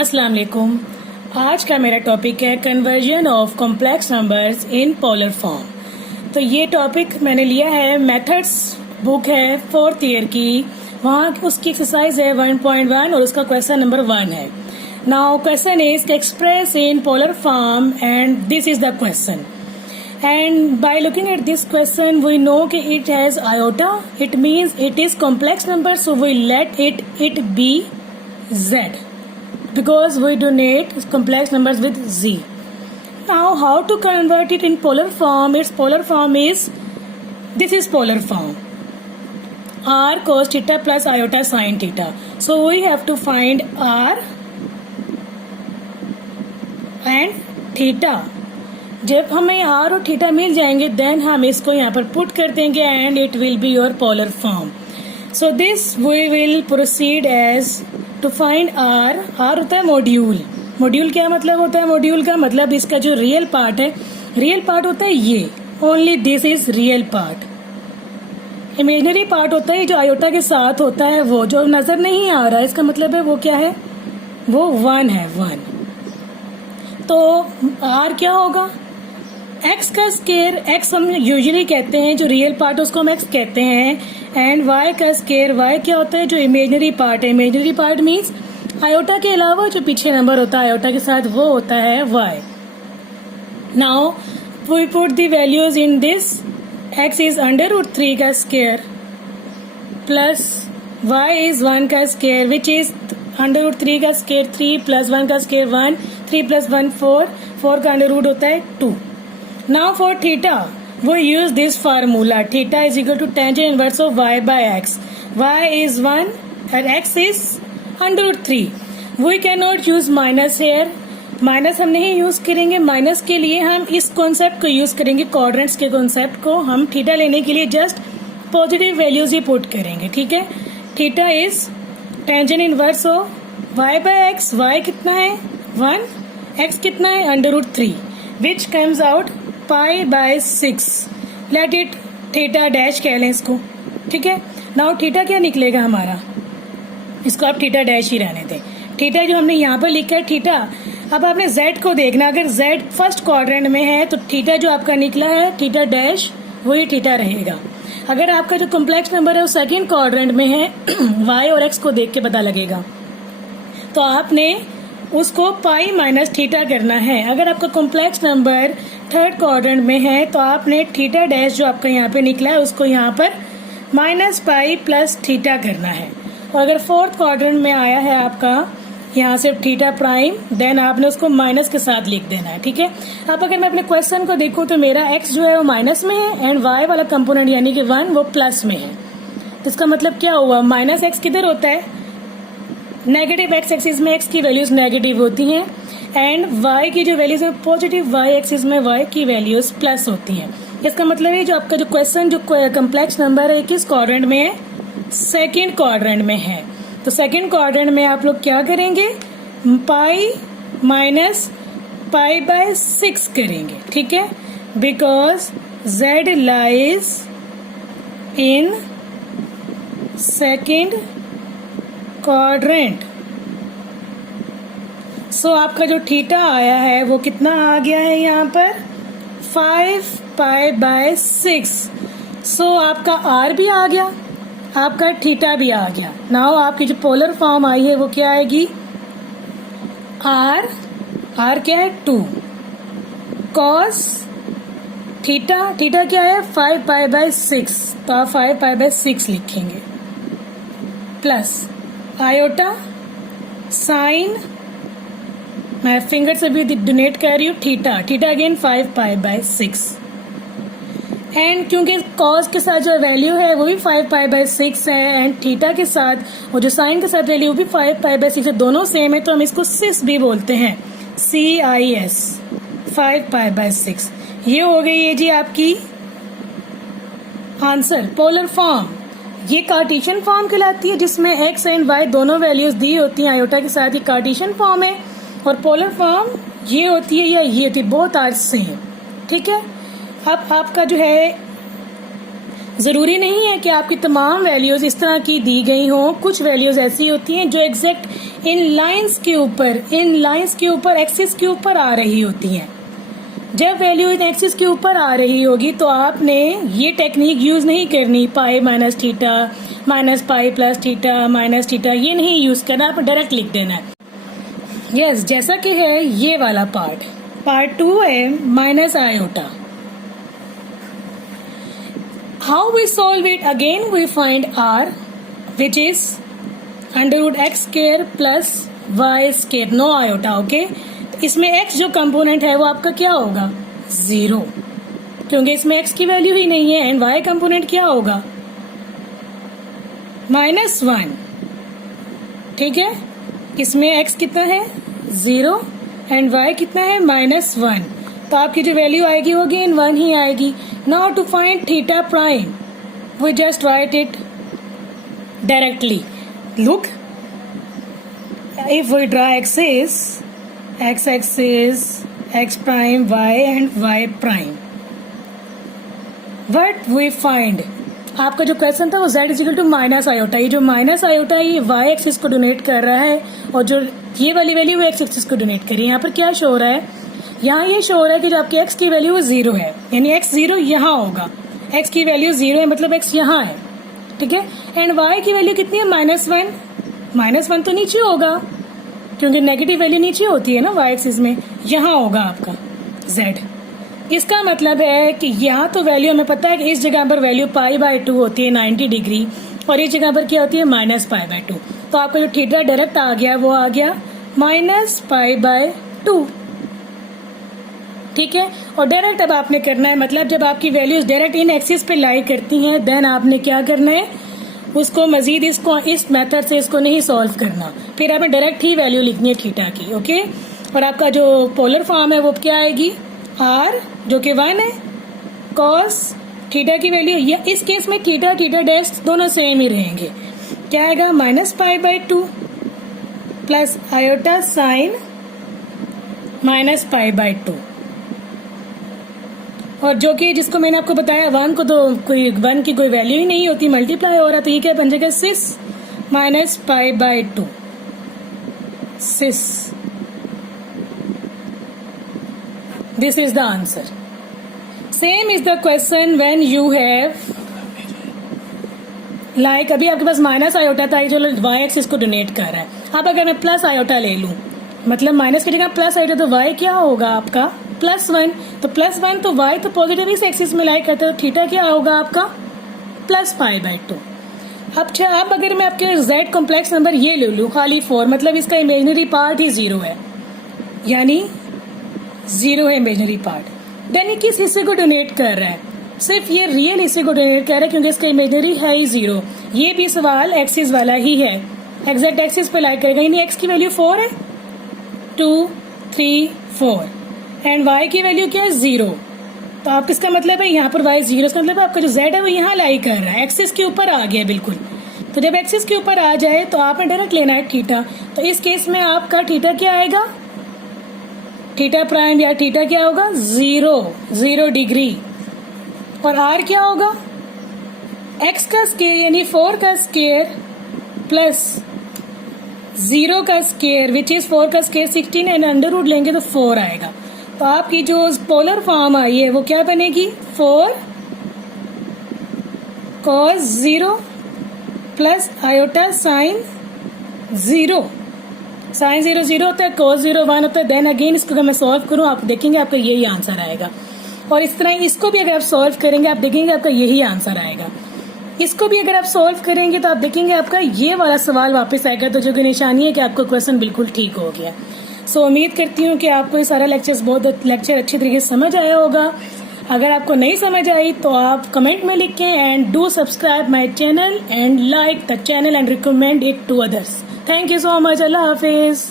अस्सलाम वालेकुम। आज का मेरा टॉपिक है conversion of complex numbers in polar form. तो ये टॉपिक मैंने लिया है, मेथड्स बुक है 4th ईयर की, वहाँ उसकी एक्सरसाइज है 1.1 और उसका क्वेश्चन नंबर 1 है। Now question is express in polar form and this is the question. And by looking at this question, we know that it has iota. It means it is complex number, so we let it be z, because we donate complex numbers with z. Now, how to convert it in polar form? Its polar form is, this is polar form, r cos theta plus iota sin theta. So we have to find r and theta. जब हमें are और theta मिल जाएंगे then हम इसको यहाँ पर put कर देंगे and it will be your polar form. So this we will proceed as to find R. R होता है मॉड्यूल। मॉड्यूल क्या मतलब होता है? मॉड्यूल का मतलब इसका जो रियल पार्ट है, रियल पार्ट होता है ये, only this is real part. Imaginary part होता है जो आयोटा के साथ होता है, वो जो नजर नहीं आ रहा है, इसका मतलब है वो क्या है, वो 1 है, 1। तो आर क्या होगा? एक्स का स्केयर, एक्स हम यूजुअली कहते हैं जो रियल पार्ट उसको हम एक्स कहते हैं, एंड वाई का स्केयर, वाई क्या होता है जो इमेजिनरी पार्ट है। इमेजिनरी पार्ट मीन्स आयोटा के अलावा जो पीछे नंबर होता है आयोटा के साथ, वो होता है Y. Now we put the values in this. X is √3 का स्केयर प्लस वाई इज 1 का स्केयर विच इज √3 का स्केयर 3 प्लस 1 का स्केयर 1, 3 प्लस 1 4, 4 का अंडर रूट होता है 2। Now for theta, we use this formula. Theta is equal to tangent inverse of y by x. Y is 1 and x is √3. We cannot use minus here. Minus हम नहीं use करेंगे। Minus के लिए हम इस concept को use करेंगे, coordinates के कॉन्सेप्ट को। हम थीटा लेने के लिए जस्ट पॉजिटिव वैल्यूज ही पुट करेंगे, ठीक है। Theta is tangent inverse of y by x। y कितना है 1, x कितना है √3, which comes out π/6। Let it theta dash कह लें इसको, ठीक है। नाउ थीटा क्या निकलेगा हमारा, इसको आप थीटा डैश ही रहने दें। थीटा जो हमने यहाँ पर लिखा है थीटा, अब आपने z को देखना। अगर z फर्स्ट क्वाड्रेंट में है तो थीटा जो आपका निकला है थीटा डैश वही थीटा रहेगा। अगर आपका जो कॉम्प्लेक्स नंबर है वो सेकेंड क्वाड्रेंट में है y और x को देख के पता लगेगा, तो आपने उसको पाई माइनस थीटा करना है। अगर आपका कॉम्प्लेक्स नंबर थर्ड क्वाड्रेंट में है तो आपने थीटा डैश जो आपका यहाँ पे निकला है उसको यहाँ पर -पाई प्लस थीटा करना है। और अगर फोर्थ क्वाड्रेंट में आया है आपका यहाँ से थीटा प्राइम, देन आपने उसको माइनस के साथ लिख देना है, ठीक है। अब अगर मैं अपने क्वेश्चन को देखूँ तो मेरा x जो है वो माइनस में है एंड y वाला कंपोनेंट यानी कि 1 वो प्लस में है। तो इसका मतलब क्या हुआ, -x किधर होता है, नेगेटिव x एक्सिस में x की वैल्यूज नेगेटिव होती हैं एंड y की जो वैल्यूज है पॉजिटिव y एक्सिस में y की वैल्यूज प्लस होती हैं। इसका मतलब है जो आपका जो क्वेश्चन जो कॉम्प्लेक्स नंबर है किस क्वाड्रेंट में है, सेकंड क्वाड्रेंट में है। तो सेकंड क्वाड्रेंट में आप लोग क्या करेंगे, पाई माइनस π/6 करेंगे, ठीक है, because z lies in second quadrant. So आपका जो थीटा आया है वो कितना आ गया है यहाँ पर 5π/6। सो आपका r भी आ गया, आपका थीटा भी आ गया। नाउ आपकी जो पोलर फॉर्म आई है वो क्या आएगी, r क्या है 2 cos थीटा, थीटा क्या है 5π/6, तो आप 5π/6 लिखेंगे प्लस आयोटा साइन, मैं फिंगर से भी डोनेट कर रही हूँ थीटा, थीटा अगेन 5π/6 एंड क्योंकि कॉस के साथ जो वैल्यू है वो भी 5π/6 है एंड थीटा के साथ और जो साइन के साथ वैल्यू भी 5π/6 है, दोनों सेम है तो हम इसको सिस भी बोलते हैं, CIS 5π/6। ये हो गई है जी आपकी आंसर। पोलर फॉर्म ये कार्टेशियन फॉर्म कहलाती है जिसमें x एंड y दोनों वैल्यूज दी होती हैं आयोटा के साथ, ये कार्टेशियन फॉर्म है। और पोलर फॉर्म ये होती है या ये होती है, बोथ आर सेम, ठीक है। अब आपका जो है जरूरी नहीं है कि आपकी तमाम वैल्यूज इस तरह की दी गई हों। कुछ वैल्यूज ऐसी होती हैं जो एग्जैक्ट इन लाइंस के ऊपर एक्सिस के ऊपर आ रही होती हैं। जब वैल्यू इन एक्सिस के ऊपर आ रही होगी तो आपने ये टेक्निक यूज नहीं करनी, pi minus theta minus pi plus theta minus theta, ये नहीं यूज करना, आप डायरेक्ट लिख देना है। यस, जैसा कि है ये वाला पार्ट 2 है minus iota. How we solve it? Again we find r, which is under root x square plus y square, no iota, okay? इसमें x जो कंपोनेंट है वो आपका क्या होगा? 0, क्योंकि इसमें x की वैल्यू ही नहीं है। एंड y कंपोनेंट क्या होगा? -1, ठीक है। इसमें x कितना है? 0 एंड y कितना है? -1। तो आपकी जो वैल्यू आएगी वो अगेन 1 ही आएगी। Now to find theta prime, we just write it directly. Look, if we draw axis, x-axis, x prime, y and y prime, what we find? आपका जो क्वेश्चन था वो z is equal to minus iota. ये जो minus iota है ये y axis को donate कर रहा है और जो ये वाली वैल्यू वो x एक्सिस को डोनेट कर रही है। यहाँ पर क्या शो हो रहा है? यहाँ ये शो हो रहा है कि जो आपकी x की वैल्यू वो 0 है, यानी x 0 यहाँ होगा। x की वैल्यू 0 है मतलब x यहाँ है, ठीक है। एंड y की वैल्यू कितनी है? -1। -1 तो नीचे होगा क्योंकि नेगेटिव वैल्यू नीचे होती है ना y एक्सिस में। यहाँ होगा आपका z। इसका मतलब है कि यहाँ तो वैल्यू हमें पता है कि इस जगह पर वैल्यू π/2 होती है 90 डिग्री और इस जगह पर क्या होती है? -π/2। तो आपका जो थीटा डायरेक्ट आ गया वो आ गया -π/2, ठीक है। और डायरेक्ट अब आपने करना है, मतलब जब आपकी वैल्यूज डायरेक्ट इन एक्सिस पे लाई करती हैं देन आपने क्या करना है? उसको मजीद इस मेथड से इसको नहीं सॉल्व करना, फिर आपने डायरेक्ट ही वैल्यू लिखनी है थीटा की, ओके। और आपका जो पोलर फॉर्म है वो क्या आएगी? r जो कि 1 है, cos थीटा की वैल्यू, या इस केस में थीटा डैश दोनों सेम ही रहेंगे। क्या आएगा? -π/2 प्लस आयोटा साइन -π/2। और जो कि जिसको मैंने आपको बताया 1 को तो कोई 1 की कोई वैल्यू ही नहीं होती, मल्टीप्लाई हो रहा, तो ये क्या बन जाएगा? 6 -π/2 6। This is the answer. Same is the question when you have like अभी आपके पास माइनस आयोटा था जो y एक्सिस को डोनेट कर रहा है। अब अगर मैं प्लस आयोटा ले लूं, मतलब माइनस की जगह प्लस आयोटा, तो y क्या होगा आपका? +1। तो +1 तो y तो पॉजिटिव इस एक्सिस में लाई करते हो, थीटा क्या होगा आपका? +π/2। अब अगर मैं आपके z कॉम्प्लेक्स नंबर ये ले लूं खाली 4, मतलब इसका इमेजिनरी पार्ट ही 0 है, यानी 0 है इमेजिनरी पार्ट। देन ये किस हिस्से को डोनेट कर रहा है? सिर्फ ये रियल हिस्से को डोनेट कर रहा है क्योंकि इसका इमेजिनरी है ही 0। ये भी सवाल एक्सिस वाला ही है, एग्जैक्ट एक्सिस पे लाई करेगा, यानी x की वैल्यू 4 है, 2 3 4 एंड y की वैल्यू क्या है? 0। तो आप किसका मतलब है? यहाँ पर y 0, इसका मतलब आपका जो z है वो यहाँ लाई कर रहा है, एक्सिस के ऊपर आ गया बिल्कुल। तो जब एक्सिस के ऊपर आ जाए तो आपने डायरेक्ट लेना है थीटा। तो इस केस में आपका थीटा क्या आएगा? थीटा प्राइम या थीटा क्या होगा? 0 डिग्री। और r क्या होगा? x का स्क्वायर यानी 4 का स्क्वायर प्लस 0 का स्क्वायर विच इज 4 का स्क्वायर 16 एंड अंडर रूट लेंगे तो 4 आएगा। तो आपकी जो पोलर फॉर्म आई है वो क्या बनेगी? 4 cos 0 plus iota sine 0। Sine 0 0 होता है, cos 0 1 होता है। देन अगेन इसको अगर मैं सॉल्व करूं आप देखेंगे आपका यही आंसर आएगा। और इस तरह इसको भी अगर आप सॉल्व करेंगे आप देखेंगे आपका यही आंसर आएगा। इसको भी अगर आप सॉल्व करेंगे तो आप देखेंगे आपका ये वाला सवाल वापस आएगा। तो जो कि निशानी है कि आपका क्वेश्चन बिल्कुल ठीक हो गया। सो उम्मीद करती हूँ कि आपको ये सारा लेक्चर अच्छी तरीके से समझ आया होगा। अगर आपको नहीं समझ आई तो आप कमेंट में लिखें and do subscribe my channel and like the channel and recommend it to others. Thank you so much. अल्लाह हाफिज।